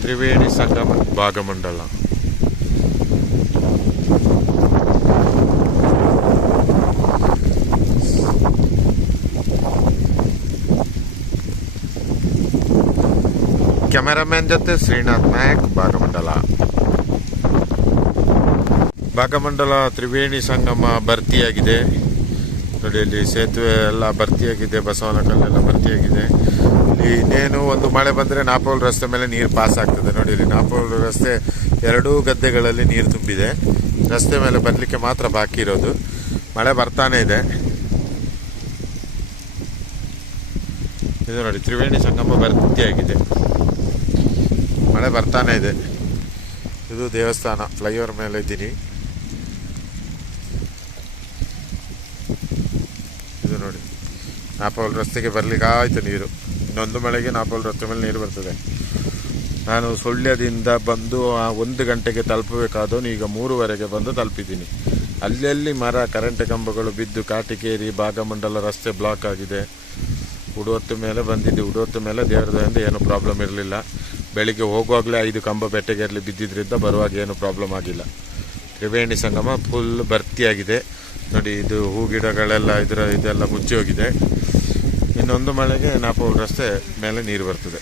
ತ್ರಿವೇಣಿ ಸಂಗಮ Bhagamandala cameraman ಜೊತೆ ಶ್ರೀನಾಥ್ ನಾಯಕ್ ಭಾಗಮಂಡಲ ಭಾಗಮಂಡಲ ತ್ರಿವೇಣಿ ಸಂಗಮ ಭರ್ತಿಯಾಗಿದೆ ನೋಡಿ, ಇಲ್ಲಿ ಸೇತುವೆ ಎಲ್ಲ ಭರ್ತಿಯಾಗಿದೆ ಬಸವನ ಕಲ್ಲೆಲ್ಲ ಭರ್ತಿಯಾಗಿದೆ ಇಲ್ಲಿ ಇನ್ನೇನು ಒಂದು ಮಳೆ ಬಂದರೆ ನಾಪೋಲ್ ರಸ್ತೆ ಮೇಲೆ ನೀರು ಪಾಸ್ ಆಗ್ತದೆ. ನೋಡಿ, ಇಲ್ಲಿ ನಾಪೋಲ್ ರಸ್ತೆ ಎರಡೂ ಗದ್ದೆಗಳಲ್ಲಿ ನೀರು ತುಂಬಿದೆ. ರಸ್ತೆ ಮೇಲೆ ಬರಲಿಕ್ಕೆ ಮಾತ್ರ ಬಾಕಿ ಇರೋದು. ಮಳೆ ಬರ್ತಾನೆ ಇದೆ. ಇದು ನೋಡಿ, ತ್ರಿವೇಣಿ ಸಂಗಮ ಭರ್ತಿಯಾಗಿದೆ ಮಳೆ ಬರ್ತಾನೆ ಇದೆ. ಇದು ದೇವಸ್ಥಾನ. ಫ್ಲೈಓವರ್ ಮೇಲೆ ಇದ್ದೀನಿ ಇದು ನೋಡಿ ನಾಪೋಲ್ ರಸ್ತೆಗೆ ಬರ್ಲಿಕ್ಕೆ ಆಯ್ತು ನೀರು. ಇನ್ನೊಂದು ಮಳೆಗೆ ನಾಪೋಲ್ ರಸ್ತೆ ಮೇಲೆ ನೀರು ಬರ್ತದೆ. ನಾನು ಸುಳ್ಯದಿಂದ ಬಂದು ಆ ಒಂದು ಗಂಟೆಗೆ ತಲುಪಬೇಕಾದವನು ಈಗ ಮೂರುವರೆಗೆ ಬಂದು ತಲುಪಿದ್ದೀನಿ. ಅಲ್ಲಲ್ಲಿ ಮರ, ಕರೆಂಟ್ ಕಂಬಗಳು ಬಿದ್ದು ಕಾಟಿಕೇರಿ ಭಾಗಮಂಡಲ ರಸ್ತೆ ಬ್ಲಾಕ್ ಆಗಿದೆ. ಉಡುವತ್ತು ಮೇಲೆ ಬಂದಿದ್ದೆ. ಉಡುವತ್ತು ಮೇಲೆ ದೇವರ ಏನೂ ಏನು ಪ್ರಾಬ್ಲಮ್ ಇರಲಿಲ್ಲ. ಬೆಳಿಗ್ಗೆ ಹೋಗುವಾಗಲೇ ಐದು ಕಂಬ ಬೆಟ್ಟಗೇರಲಿ ಬಿದ್ದಿದ್ದರಿಂದ ಬರುವಾಗ ಏನೂ ಪ್ರಾಬ್ಲಮ್ ಆಗಿಲ್ಲ. ತ್ರಿವೇಣಿ ಸಂಗಮ ಫುಲ್ ಭರ್ತಿಯಾಗಿದೆ. ನೋಡಿ, ಇದು ಹೂ ಗಿಡಗಳೆಲ್ಲ ಇದರ ಇದೆಲ್ಲ ಮುಚ್ಚಿ ಹೋಗಿದೆ. ಇನ್ನೊಂದು ಮಳೆಗೆ ನಾಪೋಲ್ ರಸ್ತೆ ಮೇಲೆ ನೀರು ಬರ್ತದೆ.